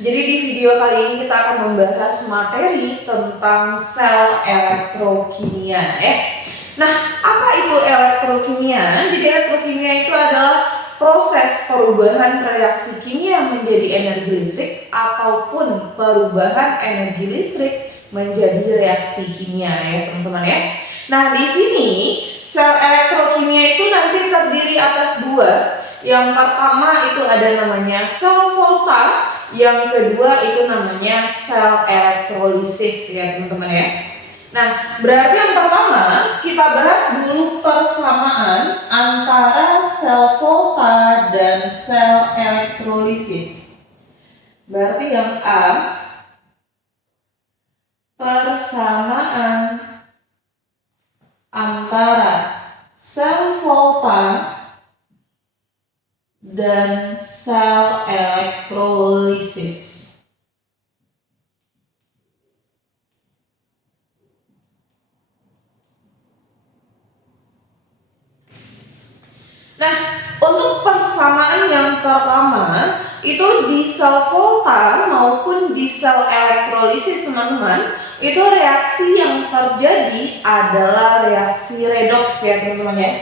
Jadi di video kali ini kita akan membahas materi tentang sel elektrokimia. Nah, apa itu elektrokimia? Jadi elektrokimia itu adalah proses perubahan reaksi kimia menjadi energi listrik ataupun perubahan energi listrik menjadi reaksi kimia ya teman-teman ya. Nah, di sini sel elektrokimia itu nanti terdiri atas dua. Yang pertama itu ada namanya sel volta, yang kedua itu namanya sel elektrolisis ya teman-teman ya. Nah, berarti yang pertama kita bahas dulu persamaan antara sel volta dan sel elektrolisis. Berarti yang A, persamaan antara sel volta dan sel elektrolisis. Nah, untuk persamaan yang pertama itu di sel volta maupun di sel elektrolisis teman-teman, itu reaksi yang terjadi adalah reaksi redoks ya teman-teman ya.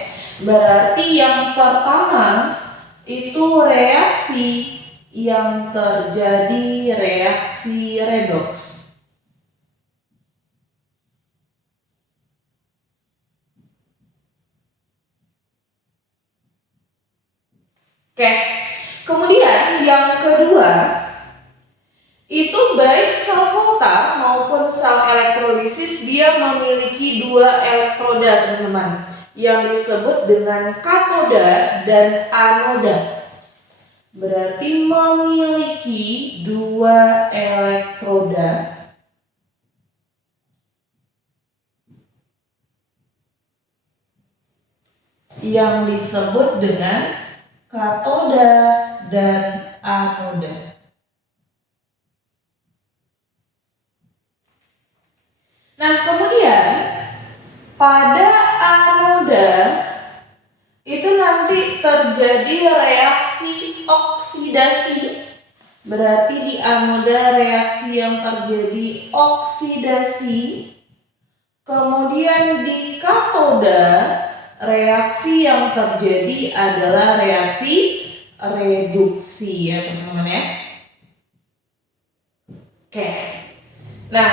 Berarti yang pertama itu reaksi yang terjadi reaksi redoks. Oke, kemudian yang kedua itu baik sel volta maupun sel elektrolisis dia memiliki dua elektroda teman-teman yang disebut dengan katoda dan anoda. Berarti memiliki dua elektroda yang disebut dengan katoda dan anoda. Nah, kemudian pada anoda itu nanti terjadi reaksi oksidasi. Berarti di anoda reaksi yang terjadi oksidasi. Kemudian di katoda reaksi yang terjadi adalah reaksi reduksi ya teman-teman ya. Oke. Nah,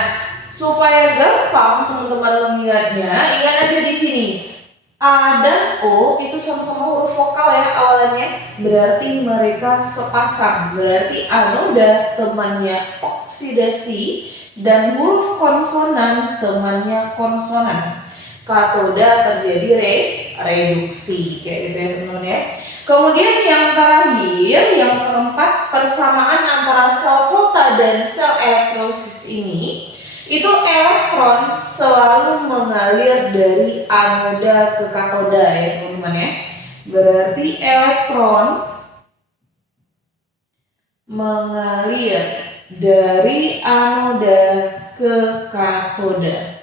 supaya gampang teman-teman mengingatnya, ingat aja di sini. A dan O itu sama-sama huruf vokal ya awalannya. Berarti mereka sepasang. Berarti anoda temannya oksidasi dan huruf konsonan temannya konsonan. Katoda terjadi reduksi kayak gitu ya teman-teman ya. Kemudian yang terakhir, yang keempat, persamaan antara sel volta dan sel elektrolisis ini, itu elektron selalu mengalir dari anoda ke katoda ya teman-teman ya. Berarti elektron mengalir dari anoda ke katoda.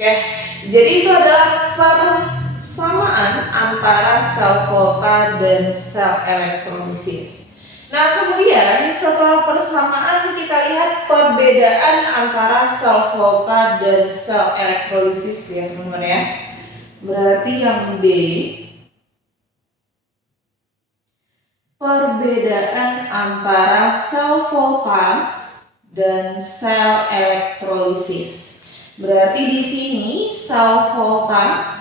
Oke, jadi itu adalah persamaan antara sel volta dan sel elektrolisis. Nah, kemudian setelah persamaan kita lihat perbedaan antara sel volta dan sel elektrolisis ya teman-teman ya. Berarti yang B, perbedaan antara sel volta dan sel elektrolisis. Berarti di sini sel volta,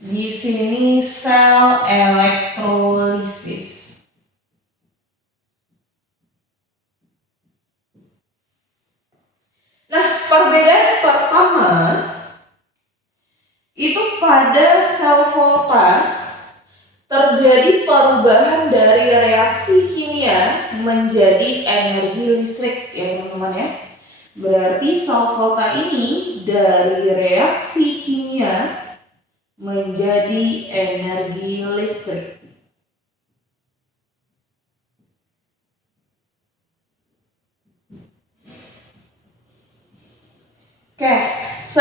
di sini sel elektrolisis. Nah, perbedaan pertama itu pada sel volta terjadi perubahan dari reaksi kimia menjadi energi listrik ya teman-teman ya. Berarti sel volta ini dari reaksi kimia menjadi energi listrik.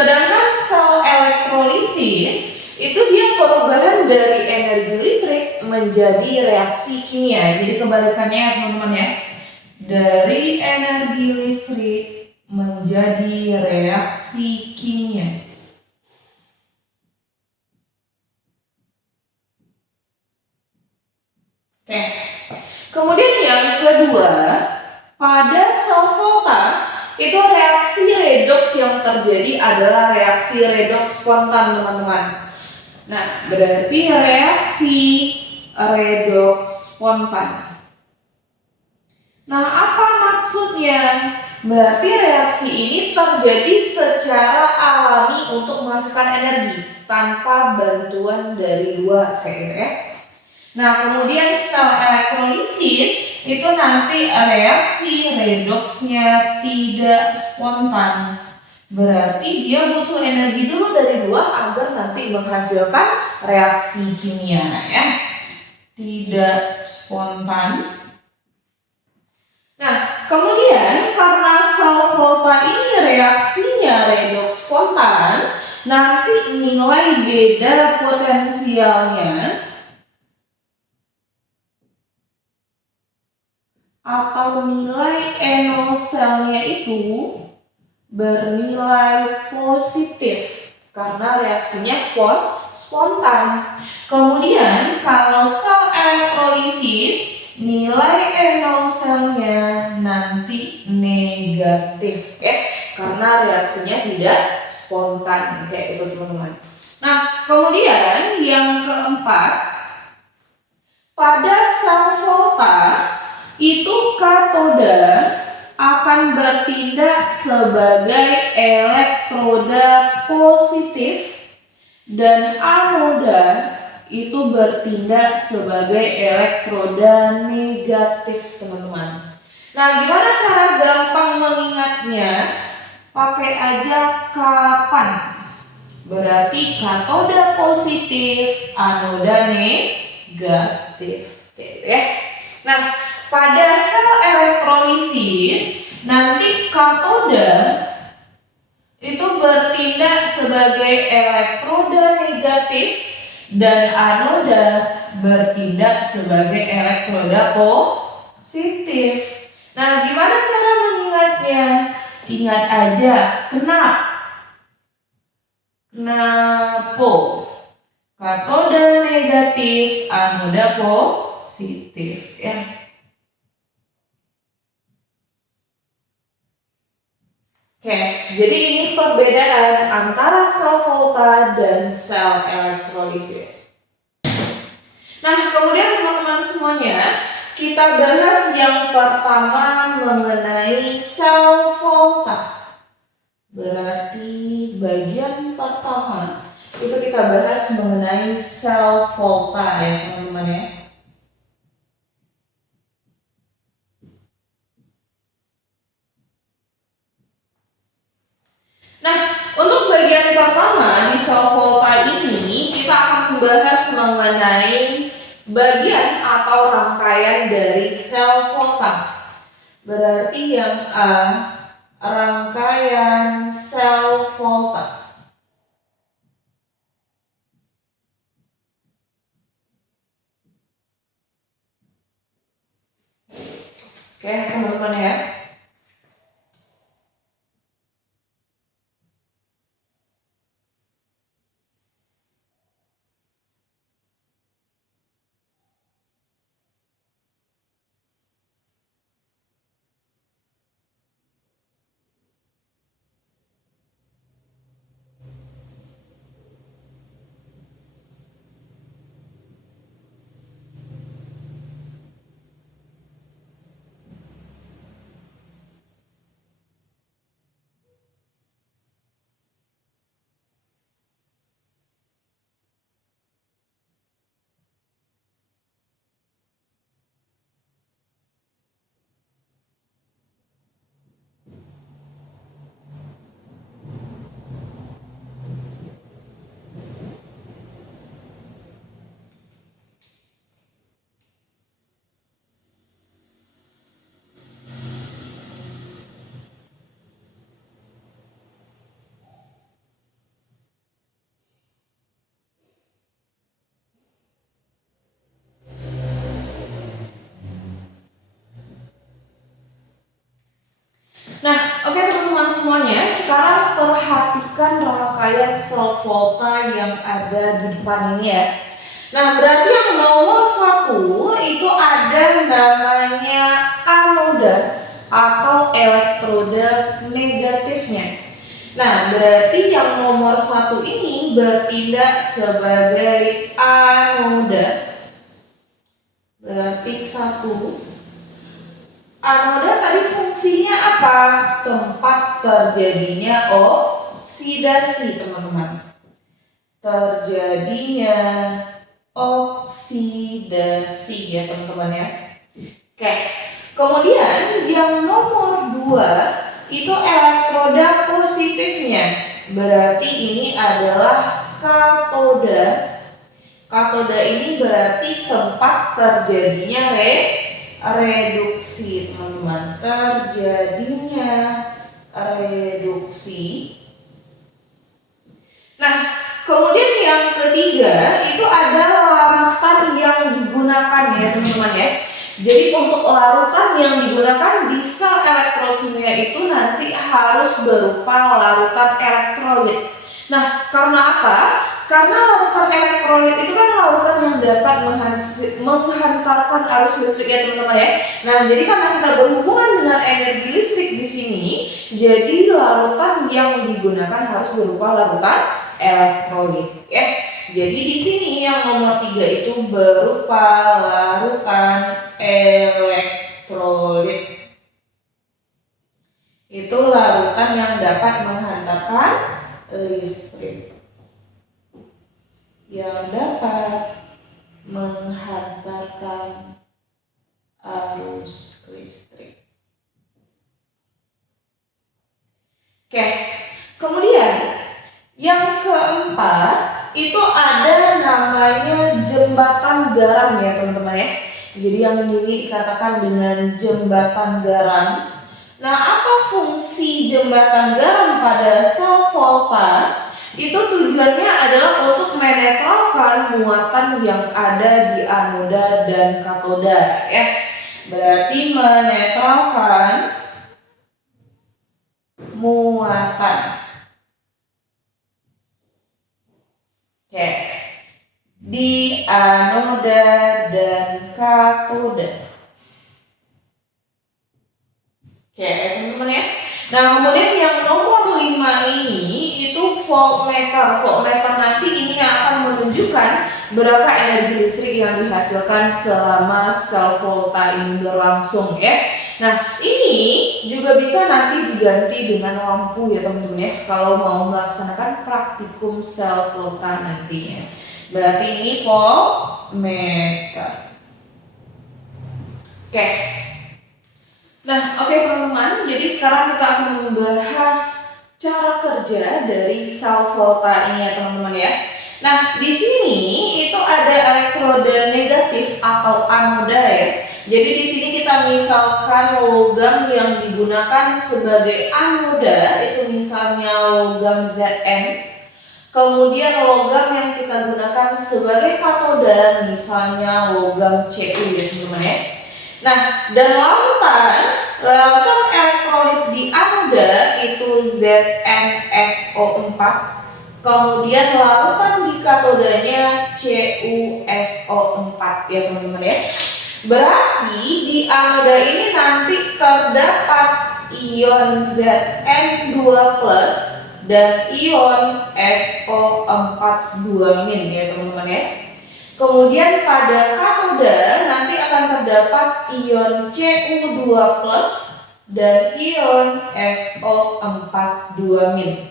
Sedangkan sel elektrolisis itu dia perubahan dari energi listrik menjadi reaksi kimia. Jadi kebalikannya teman-teman ya. Dari energi listrik menjadi reaksi kimia. Oke. Kemudian yang kedua, pada sel volta itu reaksi redoks yang terjadi adalah reaksi redoks spontan, teman-teman. Nah, berarti reaksi redoks spontan. Nah, apa maksudnya? Berarti reaksi ini terjadi secara alami untuk menghasilkan energi tanpa bantuan dari luar, kayak gitu ya. Nah, kemudian sel elektrolisis itu nanti reaksi redoksnya tidak spontan. Berarti dia butuh energi dulu dari luar agar nanti menghasilkan reaksi kimia ya. Tidak spontan. Nah, kemudian karena sel volta ini reaksinya redoks spontan, nanti nilai beda potensialnya atau nilai NO selnya itu bernilai positif karena reaksinya spontan. Kemudian kalau sel elektrolisis nilai NO selnya nanti negatif karena reaksinya tidak spontan kayak itu teman-teman. Nah, kemudian yang keempat, pada sel volta itu katoda akan bertindak sebagai elektroda positif dan anoda itu bertindak sebagai elektroda negatif, teman-teman. Nah, gimana cara gampang mengingatnya? Pakai aja kapan. Berarti katoda positif, anoda negatif. Oke, ya. Nah, pada sel elektrolisis nanti katoda itu bertindak sebagai elektroda negatif dan anoda bertindak sebagai elektroda positif. Nah, gimana cara mengingatnya? Ingat aja, kenapa? Katoda negatif, anoda positif ya. Oke, jadi ini perbedaan antara sel volta dan sel elektrolisis. Nah, kemudian teman-teman semuanya, kita bahas yang pertama mengenai sel volta. Berarti bagian pertama itu kita bahas mengenai sel volta ya teman-teman ya. Nah, untuk bagian pertama di sel volta ini kita akan membahas mengenai bagian atau rangkaian dari sel volta. Berarti yang A, rangkaian sel volta. Oke, teman-teman ya. selanjutnya, sekarang perhatikan rangkaian sel volta yang ada di depan ini ya. Nah, berarti yang nomor 1 itu ada namanya anoda atau elektroda negatifnya. Nah, berarti yang nomor 1 ini bertindak sebagai anoda. Berarti 1. Anoda tadi fungsinya apa? Tempat terjadinya oksidasi, teman-teman. Terjadinya oksidasi ya, teman-teman ya. Oke. Kemudian yang nomor 2 itu elektroda positifnya. Berarti ini adalah katoda. Katoda ini berarti tempat terjadinya reduksi, teman-teman. Terjadinya reduksi. Nah, kemudian yang ketiga itu ada larutan yang digunakan ya, teman-teman ya. Jadi untuk larutan yang digunakan di sel elektrokimia itu nanti harus berupa larutan elektrolit. Nah, karena apa? Karena larutan elektrolit itu kan larutan yang dapat menghantarkan arus listrik ya, teman-teman ya. Nah, jadi karena kita berhubungan dengan energi listrik di sini, jadi larutan yang digunakan harus berupa larutan elektrolit ya. Jadi di sini yang nomor 3 itu berupa larutan elektrolit. Itu larutan yang dapat menghantarkan listrik. Yang dapat menghantarkan arus listrik. Oke. Kemudian yang keempat itu ada namanya jembatan garam ya, teman-teman ya. Jadi yang ini dikatakan dengan jembatan garam. Nah, apa fungsi jembatan garam pada sel volta? Itu tujuannya adalah untuk menetralkan muatan yang ada di anoda dan katoda ya. Berarti menetralkan muatan. Oke. Di anoda dan katoda. Oke, teman-teman ya. Nah, kemudian yang nomor 5 ini itu voltmeter. Voltmeter nanti ini akan menunjukkan berapa energi listrik yang dihasilkan selama sel volta ini berlangsung ya. Nah, ini juga bisa nanti diganti dengan lampu ya, teman-teman ya, kalau mau melaksanakan praktikum sel volta nantinya. Berarti ini voltmeter. Oke. Nah, oke teman-teman, jadi sekarang kita akan membahas cara kerja dari sel volta ini ya, teman-teman ya. Nah, di sini itu ada elektroda negatif atau anoda ya. Jadi di sini kita misalkan logam yang digunakan sebagai anoda itu misalnya logam Zn. Kemudian logam yang kita gunakan sebagai katoda misalnya logam Cu ya, teman-teman ya. Nah, dan lautan elektrolit di anoda itu ZnSO4. Kemudian larutan di katodanya CuSO4 ya, teman-teman ya. Berarti di anoda ini nanti terdapat ion Zn2+ dan ion SO4 2- ya, teman-teman ya. Kemudian pada katoda nanti akan terdapat ion Cu2+ dan ion SO4 2-.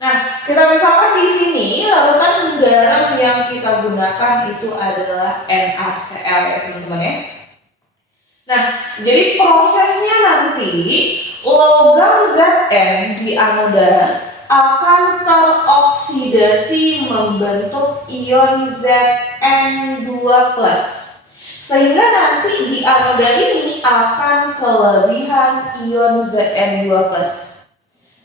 Nah, kita misalkan di sini larutan garam yang kita gunakan itu adalah NaCl ya, teman-teman ya. Nah, jadi prosesnya nanti logam Zn di anoda akan teroksidasi membentuk ion Zn2+. Sehingga nanti di anoda ini akan kelebihan ion Zn2+.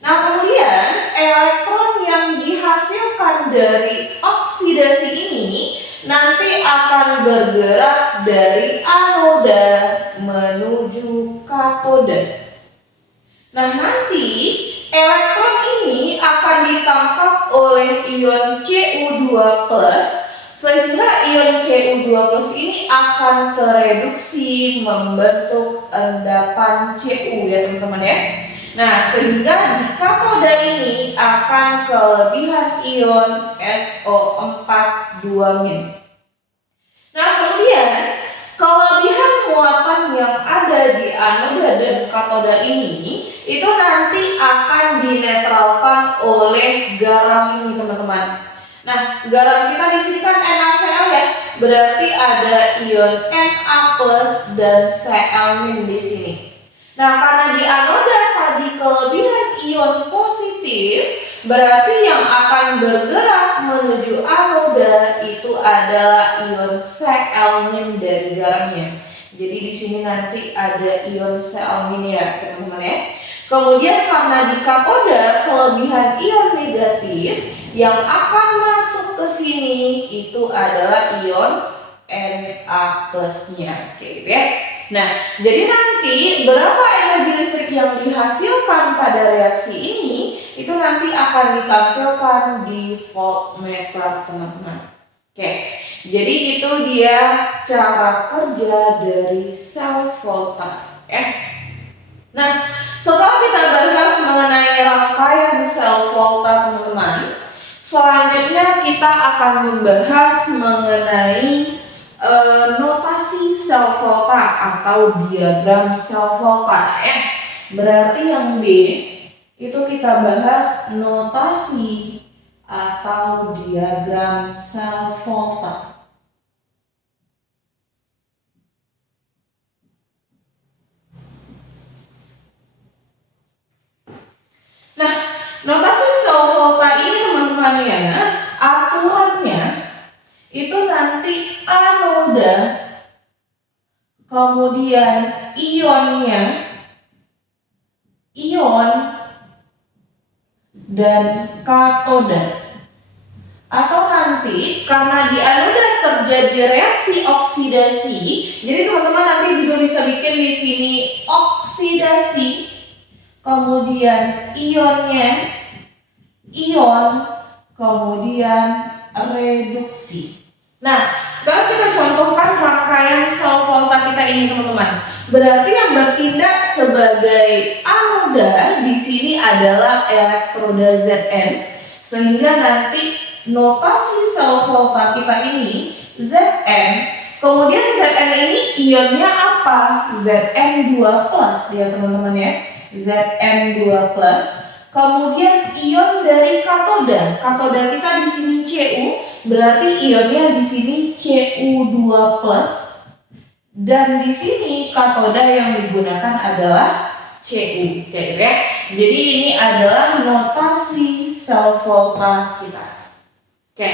Nah, kemudian elektron yang dihasilkan dari oksidasi ini nanti akan bergerak dari anoda menuju katoda. Nah, nanti elektron ini akan ditangkap oleh ion Cu2+, sehingga ion Cu2+ ini akan tereduksi membentuk endapan Cu ya teman-teman ya. Nah, sehingga di katoda ini akan kelebihan ion SO4 2-. Nah, kemudian kelebihan muatan yang ada di anoda dan katoda ini itu nanti akan dinetralkan oleh garam ini teman-teman. Nah, garam kita di sini kan NaCl ya, berarti ada ion Na+ dan Cl- di sini. Nah, karena di anoda tadi kelebihan ion positif, berarti yang akan bergerak menuju anoda itu adalah ion Cl- dari garamnya. Jadi di sini nanti ada ion Cl- ya, teman-teman ya. Kemudian karena di katoda kelebihan ion negatif yang akan masuk ke sini itu adalah ion Na+-nya, kayak gitu ya. Nah, jadi nanti berapa energi listrik yang dihasilkan pada reaksi ini itu nanti akan ditampilkan di voltmeter, teman-teman. Oke, jadi itu dia cara kerja dari sel volta. Nah, setelah kita bahas mengenai rangkaian sel volta, teman-teman, selanjutnya kita akan membahas mengenai notasi sel volta atau diagram sel volta. Berarti yang B itu kita bahas notasi atau diagram sel volta. Nah, notasi sel volta ini teman-teman ya, aturannya itu nanti anoda, kemudian ionnya, ion, dan katoda. Atau nanti karena di anoda terjadi reaksi oksidasi, jadi teman-teman nanti juga bisa bikin di sini oksidasi, kemudian ionnya, ion, kemudian reduksi. Nah, sekarang kita contohkan rangkaian sel volta kita ini teman-teman. Berarti yang bertindak sebagai anoda di sini adalah elektroda Zn, sehingga nanti notasi sel volta kita ini Zn. Kemudian Zn ini ionnya apa? Zn2+ ya teman-teman ya. Zn2+. Kemudian ion dari katoda. Katoda kita di sini Cu, berarti ionnya di sini Cu2+. Dan di sini katoda yang digunakan adalah Cu. Oke, oke. Jadi ini adalah notasi sel volta kita. Oke.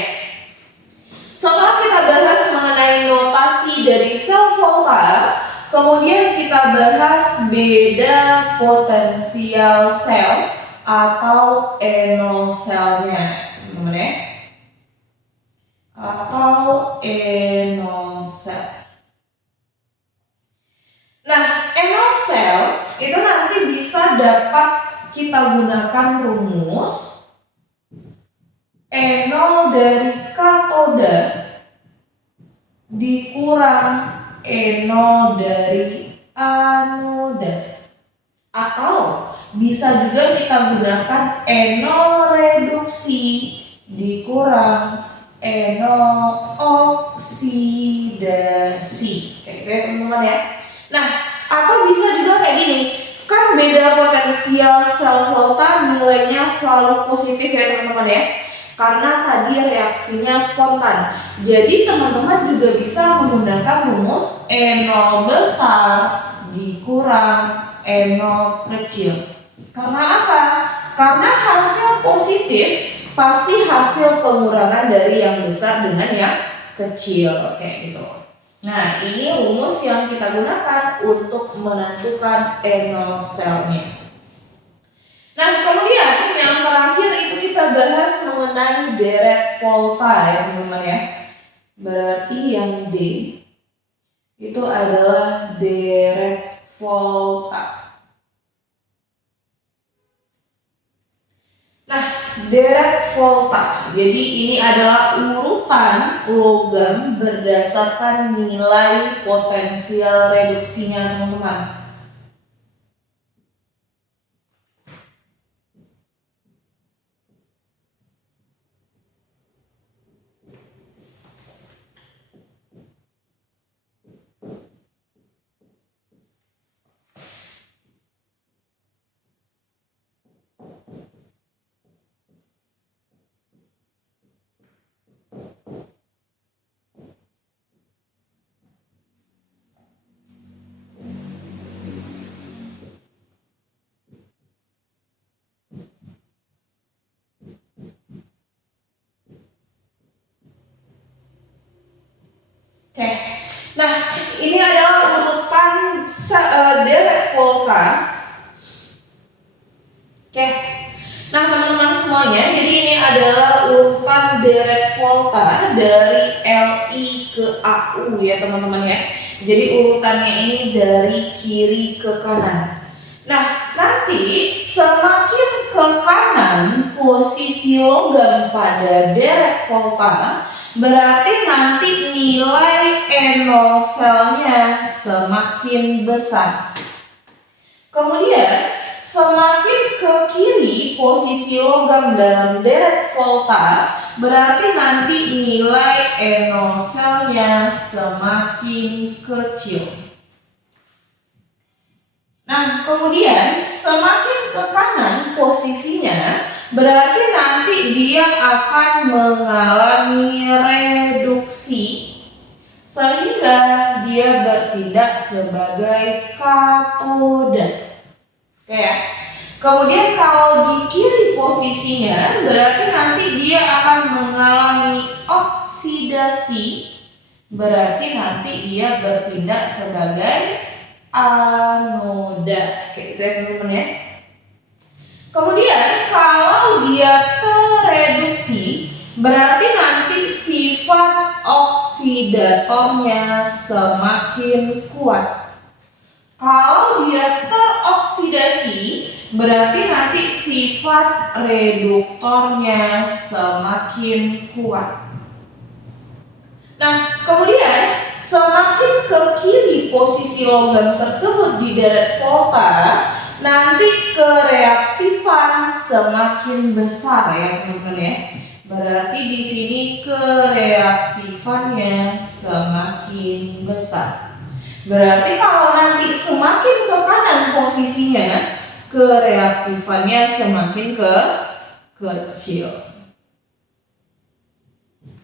Setelah kita bahas mengenai notasi dari sel volta, kemudian kita bahas beda potensial sel atau enol selnya, teman-teman ya. Atau enol sel. Nah, enol sel itu nanti bisa dapat kita gunakan rumus enol dari katoda dikurang enol dari anoda. Atau bisa juga kita gunakan enol reduksi dikurang enol oksidasi. Kayak gitu ya teman-teman ya. Nah, atau bisa juga kayak gini. Kan beda potensial sel volta nilainya selalu positif ya teman-teman ya. Karena tadi reaksinya spontan. Jadi teman-teman juga bisa menggunakan rumus enol besar dikurang enol kecil. Karena apa? Karena hasil positif pasti hasil pengurangan dari yang besar dengan yang kecil, kayak gitu. Nah, ini rumus yang kita gunakan untuk menentukan enol selnya. Nah, kemudian yang terakhir itu kita bahas mengenai deret volta ya teman-teman ya. Berarti yang D itu adalah deret volta. deret volta. Jadi ini adalah urutan logam berdasarkan nilai potensial reduksinya, teman-teman. Oke, nah ini adalah urutan deret volta. Oke, nah teman-teman semuanya, jadi ini adalah urutan deret volta dari Li ke Au ya teman-teman ya. Jadi urutannya ini dari kiri ke kanan. Nah, nanti semakin ke kanan posisi logam pada deret volta, berarti nanti nilai E0 selnya semakin besar. Kemudian semakin ke kiri posisi logam dalam deret volta, berarti nanti nilai E0 selnya semakin kecil. Nah, kemudian semakin ke kanan posisinya, berarti nanti dia akan mengalami reduksi sehingga dia bertindak sebagai katoda. Oke ya. Kemudian kalau di kiri posisinya, berarti nanti dia akan mengalami oksidasi, berarti nanti dia bertindak sebagai anoda. Kayak gitu ya teman-teman ya. Kemudian kalau dia tereduksi, berarti nanti sifat oksidatornya semakin kuat. Kalau dia teroksidasi, berarti nanti sifat reduktornya semakin kuat. Nah, kemudian semakin ke kiri posisi logam tersebut di deret volta, nanti kereaktifan semakin besar ya teman-teman ya. Berarti di sini kereaktifannya semakin besar. Berarti kalau nanti semakin ke kanan posisinya, kereaktifannya semakin kecil.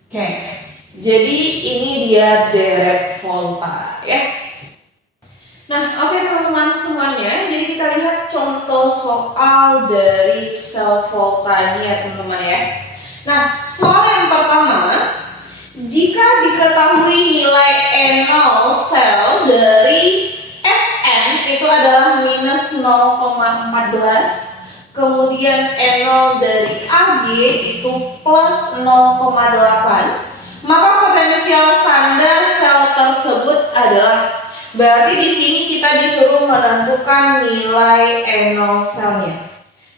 Oke. Jadi ini dia deret volta ya. Nah, oke teman-teman semuanya. Jadi kita lihat contoh soal dari sel volta ini ya teman-teman ya. Nah, soal yang pertama, jika diketahui nilai E0 sel dari Sn itu adalah minus 0,14, kemudian E0 dari Ag itu plus 0,8, maka potensial standar sel tersebut adalah, berarti di sini kita disuruh menentukan nilai E0 selnya.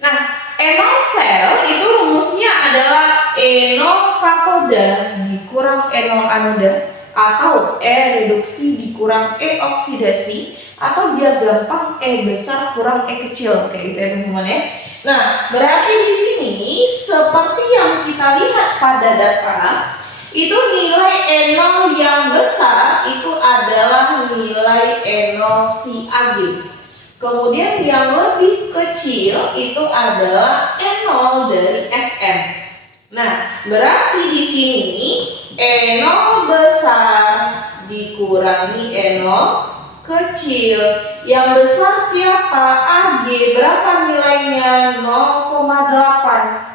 Nah, E0 sel itu rumusnya adalah E0 katoda dikurang E0 anoda, atau E reduksi dikurang E oksidasi, atau biar gampang E besar kurang E kecil, kayak gitu ya teman-teman ya. Nah, berarti di sini seperti yang kita lihat pada data, itu nilai E0 yang besar itu adalah nilai E0 si Ag. Kemudian yang lebih kecil itu adalah E0 dari Sn. Nah, berarti di sini E0 besar dikurangi E0 kecil. Yang besar siapa? Ag. Berapa nilainya? 0,8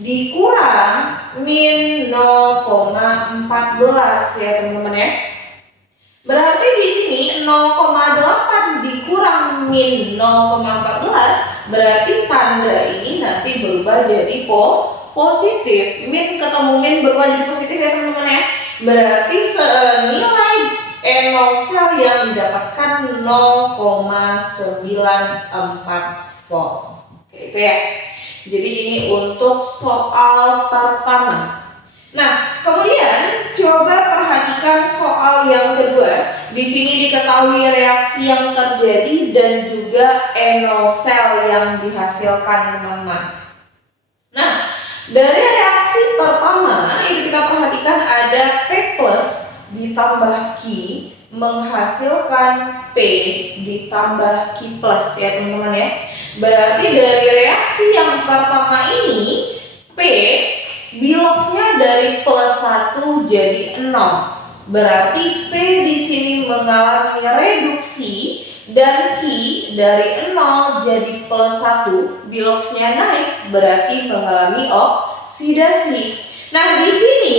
dikurang min 0,14 ya teman-teman ya. Berarti di sini 0,8 dikurang min 0,14, berarti tanda ini nanti berubah jadi positif. Min ketemu min berubah jadi positif ya teman-teman ya. Berarti senilai E0 sel yang didapatkan 0,94 volt. Oke, itu ya. Jadi ini untuk soal pertama. Nah, kemudian coba perhatikan soal yang kedua. Di sini diketahui reaksi yang terjadi dan juga NO cell yang dihasilkan, teman-teman. Nah, dari reaksi pertama itu kita perhatikan ada P plus ditambah Q menghasilkan P ditambah Q plus ya teman-teman ya. Berarti dari reaksi yang pertama ini P biloxnya dari plus 1 jadi 0. Berarti P di sini mengalami reduksi dan Q dari 0 jadi plus 1, biloxnya naik berarti mengalami oksidasi. Nah, di sini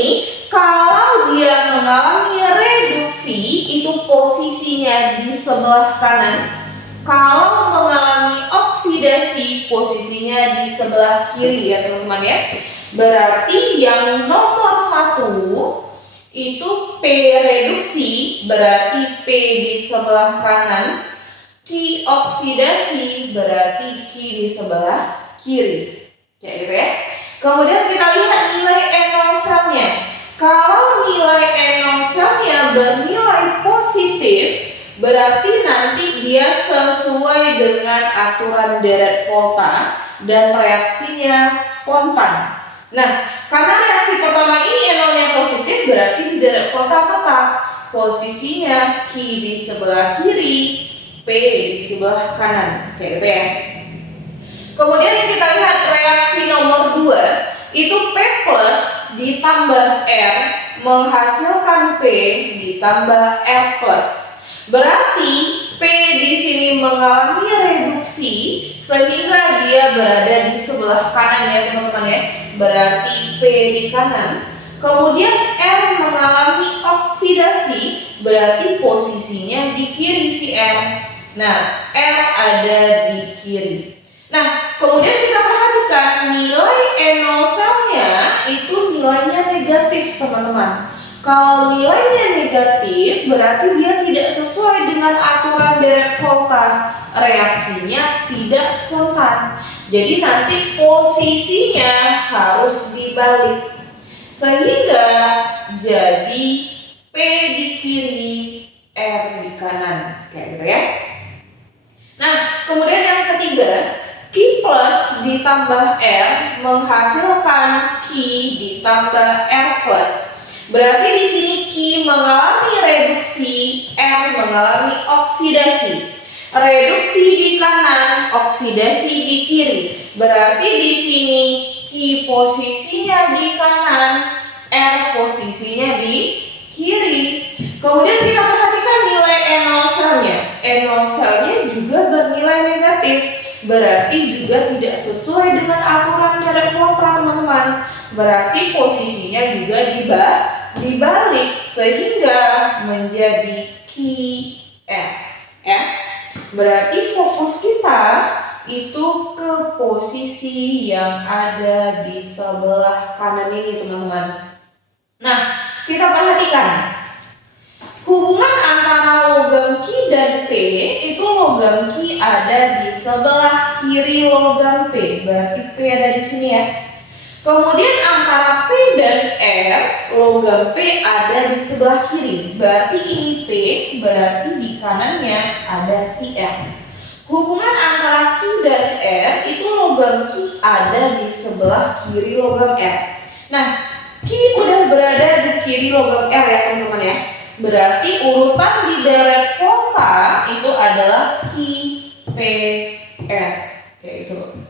kalau dia mengalami reduksi itu posisinya di sebelah kanan. Kalau mengalami oksidasi posisinya di sebelah kiri ya teman-teman ya. Berarti yang nomor 1 itu P reduksi berarti P di sebelah kanan, Q oksidasi berarti Q di sebelah kiri. Kayak gitu ya. Kemudian kita lihat nilai NO cell-nya. Kalau nilai NO cell-nya bernilai positif, berarti nanti dia sesuai dengan aturan deret volta dan reaksinya spontan. Nah, karena reaksi pertama ini NO-nya positif, berarti di deret volta tetap posisinya Q di sebelah kiri, P di sebelah kanan, kayak gitu ya. Kemudian kita lihat reaksi nomor 2, itu P plus ditambah R menghasilkan P ditambah R plus. Berarti P di sini mengalami reduksi sehingga dia berada di sebelah kanan ya teman-teman ya. Berarti P di kanan. Kemudian R mengalami oksidasi, berarti posisinya di kiri si R. Nah, R ada di kiri. Nah, kemudian kita perhatikan nilai NO cell-nya itu nilainya negatif, teman-teman. Kalau nilainya negatif, berarti dia tidak sesuai dengan aturan deret volta. Reaksinya tidak spontan. Jadi nanti posisinya harus dibalik. Sehingga jadi P di kiri, R di kanan. Kayak gitu ya. Nah, kemudian yang ketiga, Q plus ditambah R menghasilkan Q ditambah R plus. Berarti di sini Q mengalami reduksi, R mengalami oksidasi. Reduksi di kanan, oksidasi di kiri. Berarti di sini Q posisinya di kanan, R posisinya di kiri. Kemudian kita perhatikan nilai NO cell-nya. NO cell-nya juga bernilai negatif. Berarti juga tidak sesuai dengan aturan deret volta, teman-teman. Berarti posisinya juga dibalik sehingga menjadi QR ya. Berarti fokus kita itu ke posisi yang ada di sebelah kanan ini, teman-teman. Nah, kita perhatikan hubungan antara logam Q dan P itu logam Q ada di sebelah kiri logam P, berarti P ada di sini ya. Kemudian antara P dan R, logam P ada di sebelah kiri, berarti ini P, berarti di kanannya ada si R. Hubungan antara Q dan R itu logam Q ada di sebelah kiri logam R. Nah, Q udah berada di kiri logam R ya teman-teman ya. Berarti urutan di deret volta itu adalah Q, P, R. Kayak gitu.